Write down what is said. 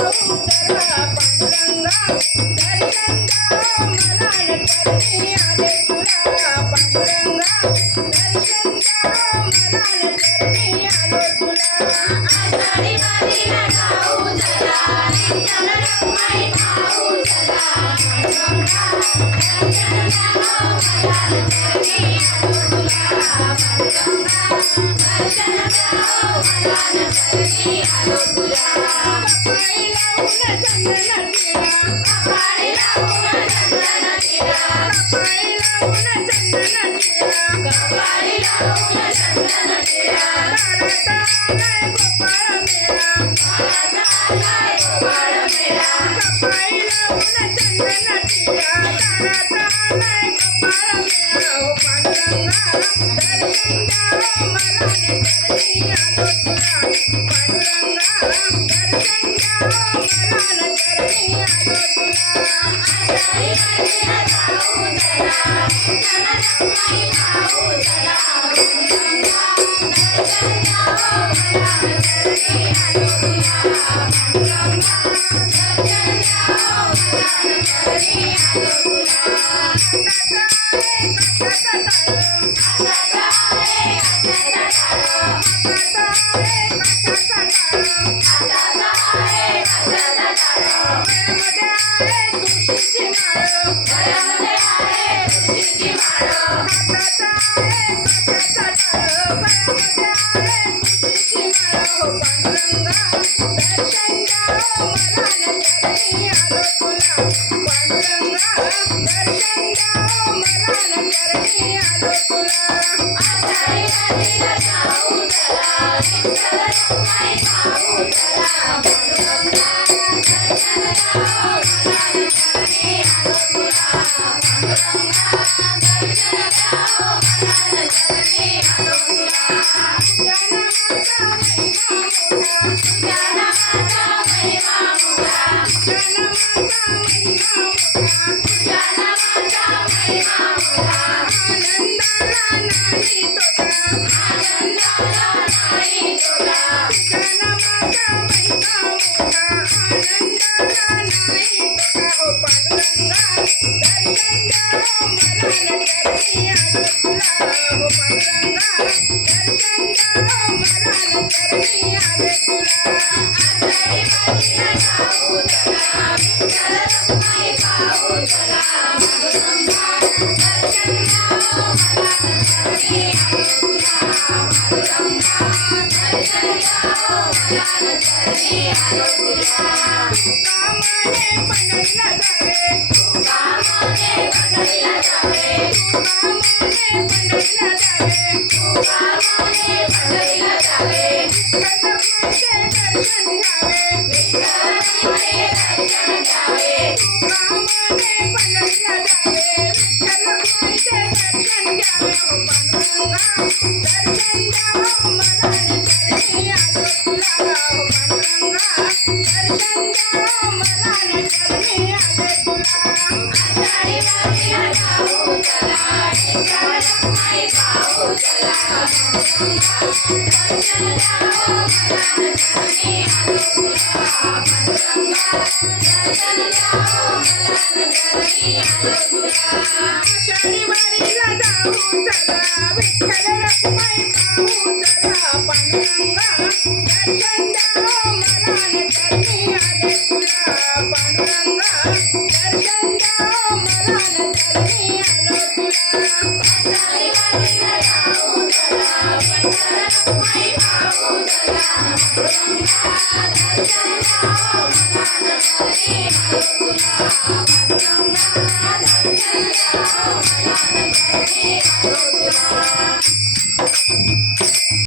जाऊ चला पांडुरंगा दर्शन द्यावं मला न चरणी आले तुला पांडुरंगा दर्शन द्यावं मला न चरणी आलो तुला आषाढी वारीला जाऊ चला विठ्ठल रखुमाई पाहू चला पांडुरंगा दर्शन द्यावं मला न चरणी आलो तुला पांडुरंगा दर्शन द्यावं मला न चरणी आलो तुला कपाळी लावून चंदन टिळा कपाळी लावून चंदन टिळा कपाळी लावून चंदन टिळा कपाळी लावून चंदन टिळा दारात आलाय गोपाळ मेळा दारात आलाय गोपाळ मेळा कपाळी लावून चंदन टिळा दारात आलाय गोपाळ मेळा हो पांडुरंगा दर्शन द्यावं मला न चरणी आलो तुला पांडुरंगा दर्शन द्यावं मला न चरणी आलो तुला आषाढी वारीला जाऊ चला विठ्ठल रखुमाई पाहू चला पांडुरंगा दर्शन द्यावं मला न चरणी आलो तुला पांडुरंगा दर्शन द्यावं मला न चरणी आलो तुला हातात आहे कशाचं टाळं हातात आहे कशाचं टाळं हातात आहे कशाचं टाळं हातात आहे कशाचं टाळं गळ्यामध्ये आहे तुळशीची माळ गळ्यामध्ये आहे तुळशीची माळ हातात आहे कशाचं टाळं गळ्यामध्ये आहे तुळशीची माळ हो पांडुरंगा दर्शन द्यावं मला न चरणी आलो तुला पांडुरंगा दर्शन द्यावं मला न चरणी आलो तुला आषाढी वारीला जाऊ चला विठ्ठल रखुमाई पाहू चला पांडुरंगा दर्शन द्यावं मला न चरणी आलो तुला पांडुरंगा दर्शन द्यावं मला न चरणी आलो तुला तुझ्या नामाचा महिमा मोठा तुझ्या नामाचा महिमा मोठा तुझ्या नामाचा महिमा मोठा तुझ्या नामाचा महिमा मोठा आनंदाला नाही तोटा आनंदाला नाही तोटा तुझ्या नामाचा महिमा मोठा आनंदाला नाही तोटा हो पांडुरंगा दर्शन द्यावं मला न चरणी आलो तुला हो पांडुरंगा दर्शन द्यावं मला न चरणी आले तुला आषाढी वारीला जाऊ चला विठ्ठल रखुमाई पाहू चला पांडुरंगा दर्शन द्यावं मला न चरणी आलो तुला पांडुरंगा दर्शन द्यावं मला न चरणी आलो तुला कामाने पंढरीला जावे कामाने पंढरीला जावे कामाने पंढरीला जावे कामाने पंढरीला जावे विठ्ठल दर्शन घ्यावे विठ्ठल दर्शन घ्यावे कामाने पंढरीला जावे विठ्ठल दर्शन घ्यावे हो पांडुरंगा दर्शन द्यावं मला न चरणी आलो तुला हो पांडुरंगा दर्शन द्यावं मला न चरणी आले तुला आषाढी वारीला जाऊ चला विठ्ठल रखुमाई पाहू चला पांडुरंगा दर्शन द्यावं मला न चरणी आलो तुला पांडुरंगा दर्शन द्यावं मला न चरणी आलो तुला आषाढी वारीला जाऊ चला विठ्ठल रखुमाई पाहू चला पांडुरंगा दर्शन द्यावं मला न चरणी आले तुला पांडुरंगा दर्शन द्यावं मला न चरणी आलो तुला आषाढी वारीला जाऊ चला विठ्ठल रखुमाई पाहू चला पांडुरंगा दर्शन द्यावं मला न चरणी आलो तुला पांडुरंगा दर्शन द्यावं मला न चरणी आलो तुला